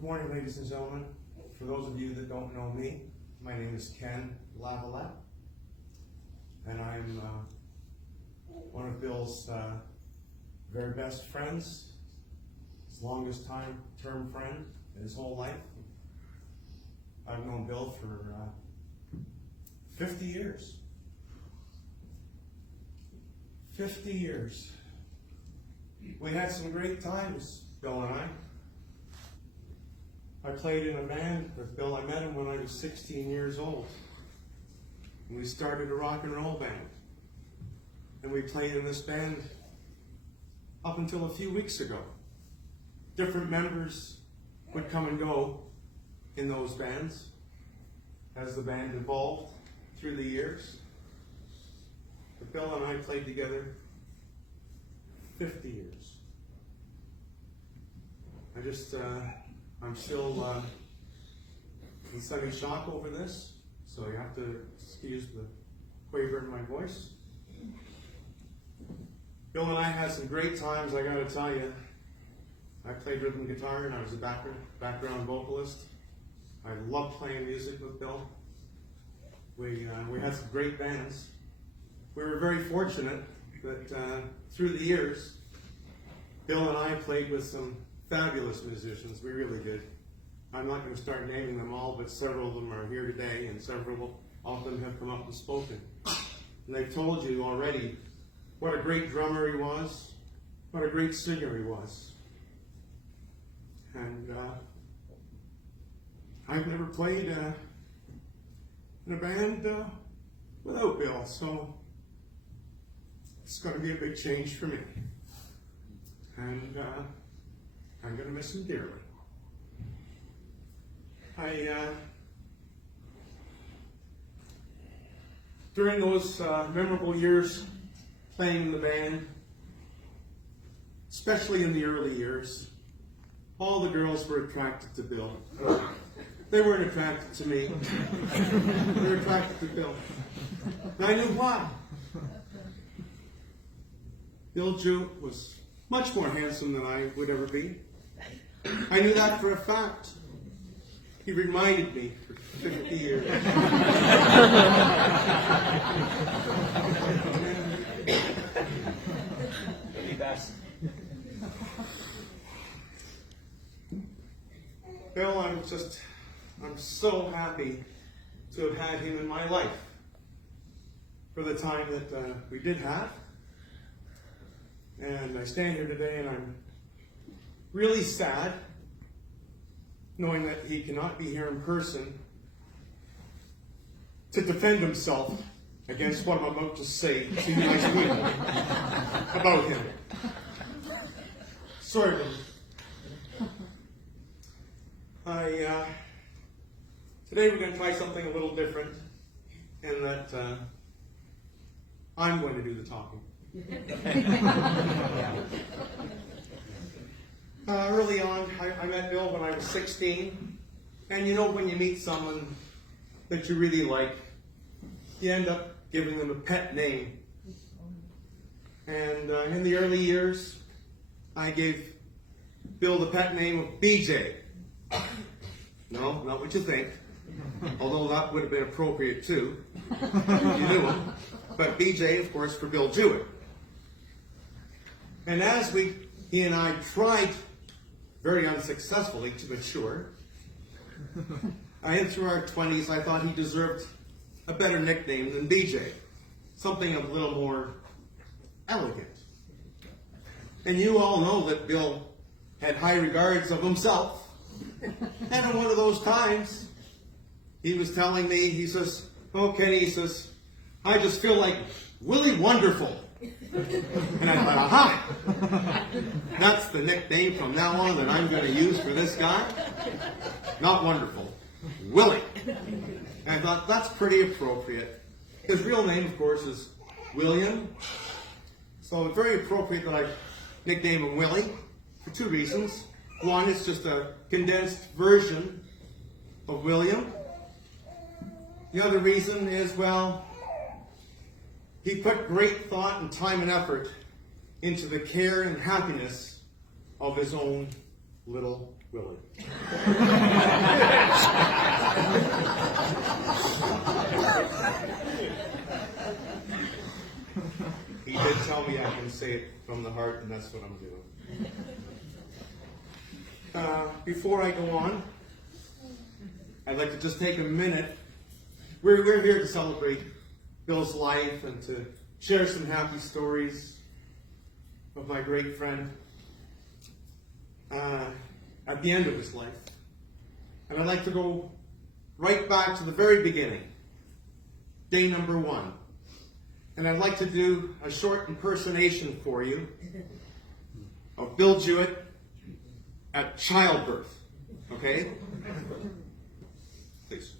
Good morning, ladies and gentlemen. For those of you that don't know me, my name is Ken Lavalette, and I'm one of Bill's very best friends, his longest term friend in his whole life. I've known Bill for 50 years. 50 years. We had some great times, Bill and I. I played in a band with Bill. I met him when I was 16 years old. And we started a rock and roll band. And we played in this band up until a few weeks ago. Different members would come and go in those bands as the band evolved through the years. But Bill and I played together 50 years. I'm still in sudden shock over this, so you have to excuse the quaver in my voice. Bill and I had some great times, I gotta tell you. I played rhythm guitar and I was a background vocalist. I loved playing music with Bill. We had some great bands. We were very fortunate that through the years, Bill and I played with some fabulous musicians. We really did. I'm not going to start naming them all, but several of them are here today, and several of them have come up and spoken. And they've told you already what a great drummer he was, what a great singer he was. And I've never played in a band without Bill, so it's going to be a big change for me. And I'm going to miss him dearly. During those memorable years playing in the band, especially in the early years, all the girls were attracted to Bill. They weren't attracted to me. They were attracted to Bill. And I knew why. Bill Jewitt was much more handsome than I would ever be. I knew that for a fact. He reminded me for 50 years. Bill, I'm so happy to have had him in my life for the time that we did have. And I stand here today and I'm really sad knowing that he cannot be here in person to defend himself against what I'm about to say to you nice women about him. Sorry, Bill. Today we're going to try something a little different in that I'm going to do the talking. Early on, I met Bill when I was 16, and you know when you meet someone that you really like, you end up giving them a pet name. And in the early years, I gave Bill the pet name of BJ. No, not what you think, although that would have been appropriate too, if you knew him. But BJ, of course, for Bill Jewitt. And as he and I tried very unsuccessfully to mature, through our 20s, I thought he deserved a better nickname than BJ, something a little more elegant. And you all know that Bill had high regards of himself. And in one of those times, he was telling me, he says, "Oh, Kenny," he says, "I just feel like Willie Wonderful." And I thought, aha! That's the nickname from now on that I'm going to use for this guy. Not Wonderful. Willie. And I thought, that's pretty appropriate. His real name, of course, is William. So it's very appropriate that I nickname him Willie for two reasons. One, it's just a condensed version of William. The other reason is, well, he put great thought and time and effort into the care and happiness of his own little Willie. He did tell me I can say it from the heart, and that's what I'm doing. Before I go on, I'd like to just take a minute. We're here to celebrate Bill's life and to share some happy stories of my great friend at the end of his life. And I'd like to go right back to the very beginning, day number 1. And I'd like to do a short impersonation for you of Bill Jewitt at childbirth. Okay? Please.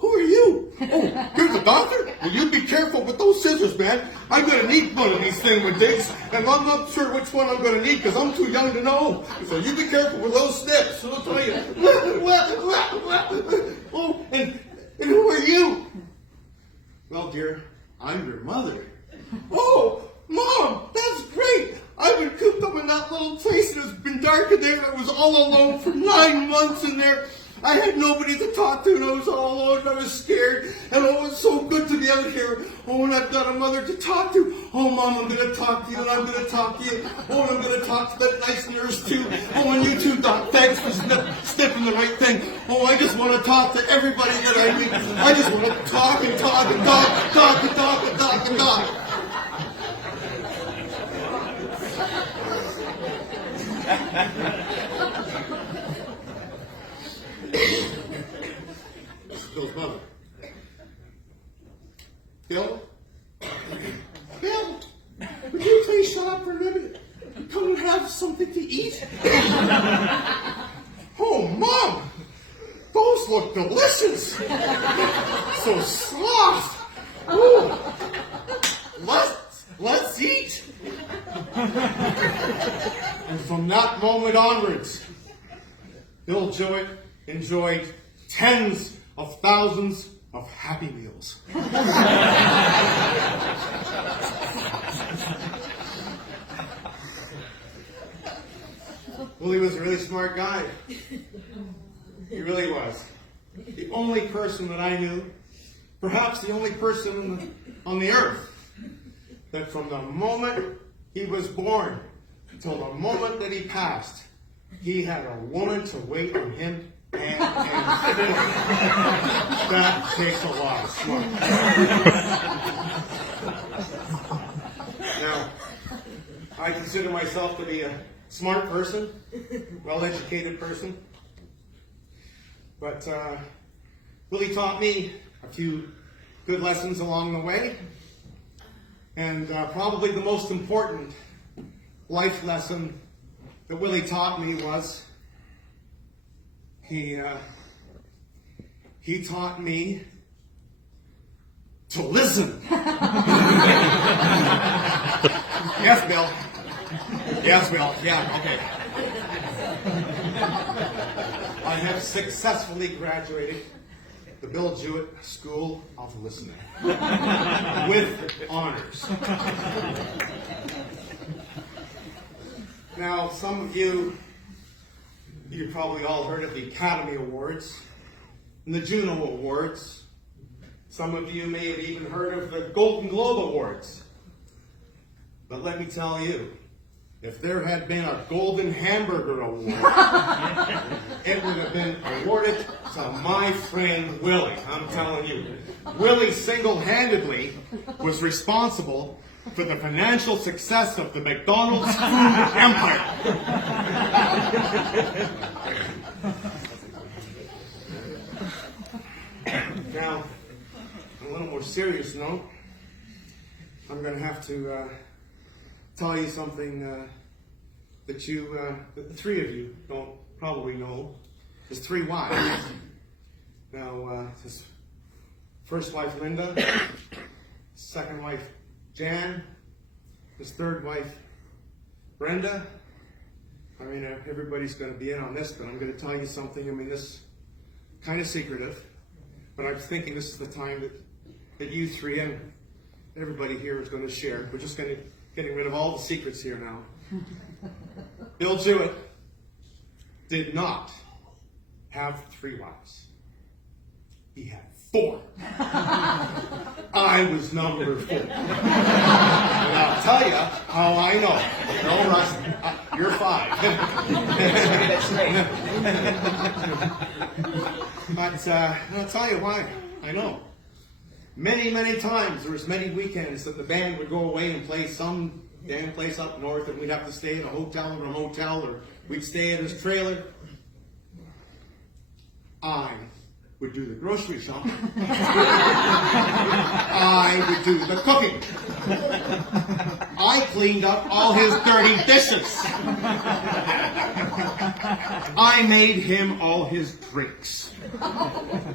Who are you? Oh, you're the doctor? Well, you be careful with those scissors, man. I'm going to need one of these thingamadigs, and I'm not sure which one I'm going to need because I'm too young to know. So you be careful with those snips. I'll tell you. Oh, and who are you? Well, dear, I'm your mother. Oh, Mom, that's great. I've been cooped up in that little place and it's been dark in there. I was all alone for 9 months in there. I had nobody to talk to and I was all alone and I was scared. And oh, it's so good to be out here. Oh, and I've got a mother to talk to. Oh, Mom, I'm going to talk to you and I'm going to talk to you. Oh, and I'm going to talk to that nice nurse too. Oh, and you too, Doc. Thanks for snipping the right thing. Oh, I just want to talk to everybody that I meet. I just want to talk and talk and talk and talk and talk and talk. Bill's mother. Bill? Bill? Would you please shut up for a minute? Come and have something to eat? Oh, Mom! Those look delicious! So soft! Ooh. Let's eat! And from that moment onwards, Bill Jewitt enjoyed tens of thousands of happy meals. Well, he was a really smart guy. He really was. The only person that I knew, perhaps the only person on the earth, that from the moment he was born till the moment that he passed, he had a woman to wait on him and that takes a lot of smart. Now, I consider myself to be a smart person, well-educated person, but Willie taught me a few good lessons along the way, and probably the most important life lesson that Willie taught me was he taught me to listen. Yes, Bill. Yes, Bill. Yeah, okay. I have successfully graduated the Bill Jewitt School of Listening with honors. Now, some of you probably all heard of the Academy Awards and the Juno Awards. Some of you may have even heard of the Golden Globe Awards. But let me tell you, if there had been a Golden Hamburger Award, it would have been awarded to my friend Willie. I'm telling you. Willie single-handedly was responsible for the financial success of the McDonald's food empire. Now, on a little more serious note, I'm going to have to tell you something that the three of you don't probably know. His 3 wives. Now, his first wife, Linda, second wife, Jan, his third wife, Brenda, I mean, everybody's going to be in on this, but I'm going to tell you something. I mean, this is kind of secretive, but I'm thinking this is the time that you three and everybody here is going to share. We're just getting rid of all the secrets here now. Bill Jewitt did not have 3 wives. He had 4. I was number 4. And I'll tell you how I know. No, Russ, you're 5. But I'll tell you why. I know. Many, many times, there was many weekends that the band would go away and play some damn place up north, and we'd have to stay in a hotel or a motel, or we'd stay in his trailer. I would do the grocery shopping. I would do the cooking. I cleaned up all his dirty dishes. I made him all his drinks.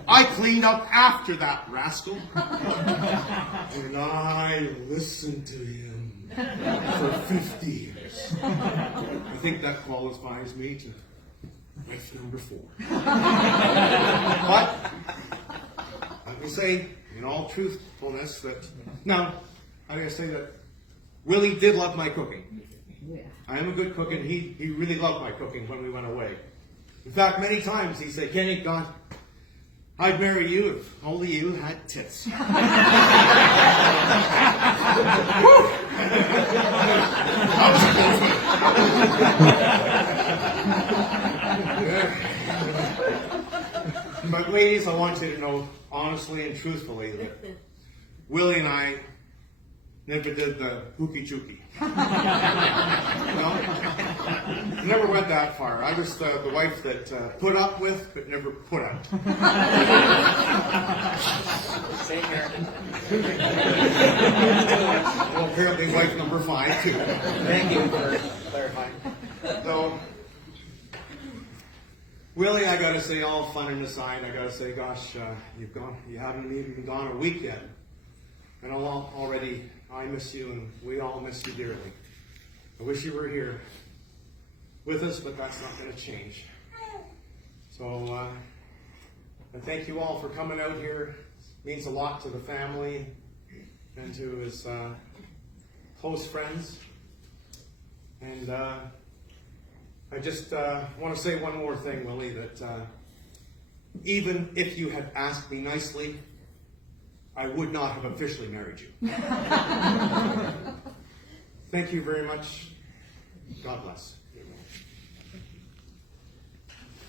I cleaned up after that rascal. And I listened to him for 50 years. I think that qualifies me to wife number 4. But let me say, in all truthfulness, that now I gotta say that Willie did love my cooking. I am a good cook, and he really loved my cooking when we went away. In fact, many times he said, "Kenny, God, I'd marry you if only you had tits." But ladies, I want you to know honestly and truthfully that Willie and I never did the hooky chooky. No, never went that far. I was the wife that put up with, but never put out. Same here. Well, apparently wife number 5 too. Thank you for clarifying. So, Willie, I gotta say, all fun and aside, I gotta say, gosh, you haven't even gone a week yet, and I miss you, and we all miss you dearly. I wish you were here with us, but that's not going to change. So, I thank you all for coming out here. It means a lot to the family and to his close friends. And I just want to say one more thing, Willie, that even if you had asked me nicely, I would not have officially married you. Thank you very much. God bless.